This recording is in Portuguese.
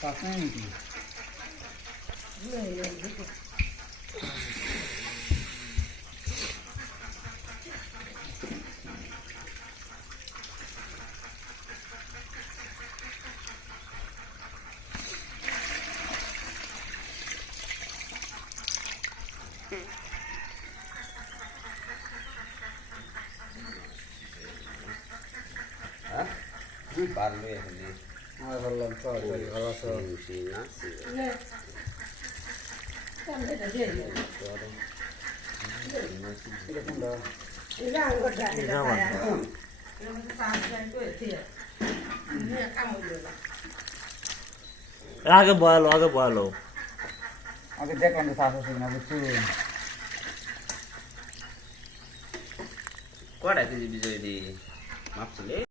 tá Passando. não. Ah, parlo barulho sendiri. বললাম চল ভালো আছো খুশি নাচি এরকম দাও আগে বয়ালো আগে বয়ালো আগে দেখলাম তো শ্বাস আছে কিনা বুঝছো কটা কেজি বিজয় দি মাপছিলে